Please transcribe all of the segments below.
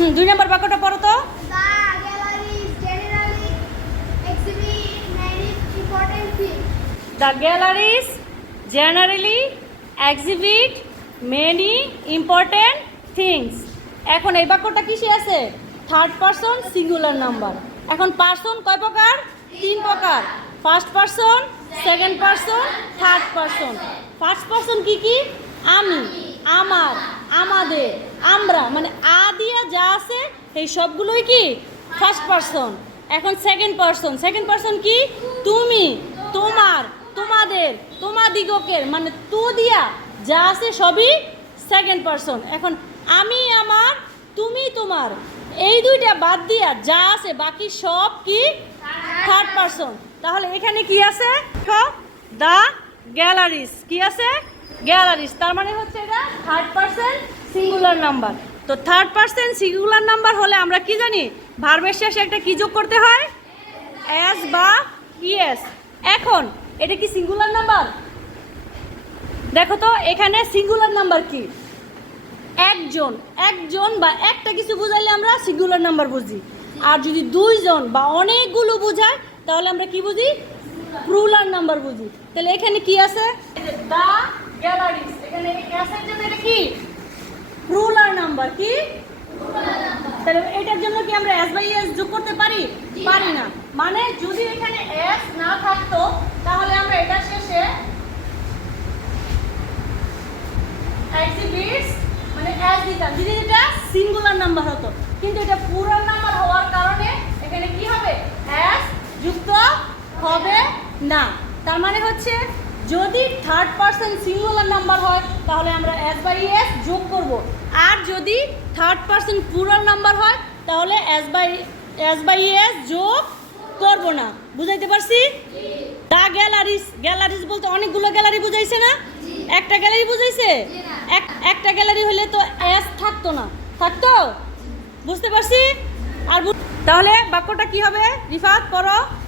হুম দুই নম্বর বাক্যটা পড়ো তো. The galleries generally exhibit many important things. এখন এই বাক্যটা কিসে আছে? Third person singular number. এখন পার্সন কয় প্রকার? তিন প্রকার। First person second person third person. First person কি কি? আমি আমার। আমাদের, আমরা মানে আ দিয়ে যা আছে এই সবগুলোই কি? ফার্স্ট পারসন এখন সেকেন্ড পারসন সেকেন্ড পারসন কি? তুমি, তোমার, তোমাদের, তোমাদিগকের মানে তু দিয়া যা আছে সবই সেকেন্ড পারসন এখন আমি, আমার, তুমি, তোমার, এই দুইটা বাদ দিয়া যা আছে বাকি সব কি? থার্ড পারসন তাহলে এখানে কি আছে? The galleries. কি আছে? গ্যালারিজ, তার মানে হচ্ছে এটা থার্ড পারসন সিঙ্গুলার নাম্বার তো থার্ড পারসন সিঙ্গুলার নাম্বার হলে আমরা কি জানি? ভার্বের শেষে একটা কি যোগ করতে হয়? এস বা ইএস এখন, এটা কি সিঙ্গুলার নাম্বার দেখো তো, এখানে সিঙ্গুলার নাম্বার কি? একজন একজন বা একটা কিছু বুঝাইলে আমরা সিঙ্গুলার নাম্বার বুঝি। আর যদি দুইজন বা অনেকগুলো বোঝায়, তাহলে আমরা কি বুঝি? প্লুরাল নাম্বার বুঝি। তাহলে এখানে কি আছে? দা গ্যালারিজ এখানে এসের জন্য এটা কি? প্লুরাল নাম্বার কি? তাহলে এটার জন্য কি আমরা এস বাই এস যোগ করতে পারি? পারি না। মানে যদি এখানে এস না থাকতো তাহলে আমরা এটা শেষে এক্সিবিটস মানে এস দিতাম। যদি এটা সিঙ্গুলার নাম্বার হতো কিন্তু এটা প্লুরাল নাম্বার হওয়ার কারণে এখানে কি হবে? এস যুক্ত হবে না। তার মানে হচ্ছে যদি থার্ড পারসন সিঙ্গুলার নাম্বার হয় তাহলে আমরা এস বাই এস যোগ করব। আর যদি থার্ড পারসন প্লুরাল নাম্বার হয় তাহলে S by S by S যোগ করব না। বুঝাইতে পারছি? দা গ্যালারিস গ্যালারিস বলতে অনেকগুলো গ্যালারি বুঝাইছে না? একটা গ্যালারি বুঝাইছে? এক- একটা গ্যালারি হলে তো এস থাকতো না। থাকতো? বুঝতে পারছি? আর তাহলে বাক্যটা কি হবে? রিফাত পড়ো।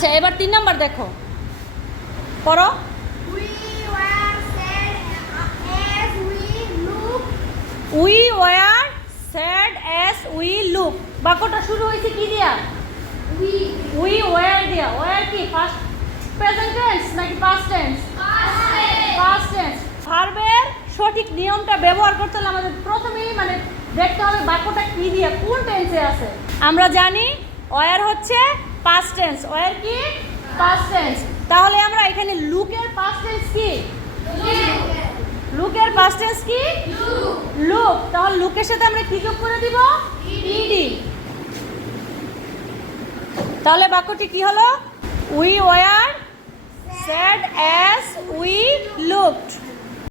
আচ্ছা এবার তিন নাম্বার দেখো। পড়ো. We were sad as we look বাক্যটা শুরু হয়েছে কি দিয়া? উই ওয়ার দিয়া। ওয়ার কি? ফার্স্ট প্রেজেন্ট টেন্স নাকি পাস্ট টেন্স ফার্স্ট টেন্স ভার্বের সঠিক নিয়মটা ব্যবহার করতে হলে আমাদের প্রথমেই মানে দেখতে হবে বাক্যটা কি দিয়ে কোন টেন্সে আছে। আমরা জানি ওয়ার হচ্ছে পাস্ট টেন্স ওয়ার কি? পাস্ট টেন্স তাহলে আমরা এখানে লুকের পাস্ট টেন্স কি? লুকের পাস্ট টেন্স কি? লুক তাহলে লুকের সাথে আমরা কি যোগ করে দিব? ইডি তাহলে বাক্যটি কি হলো? We were sad as we look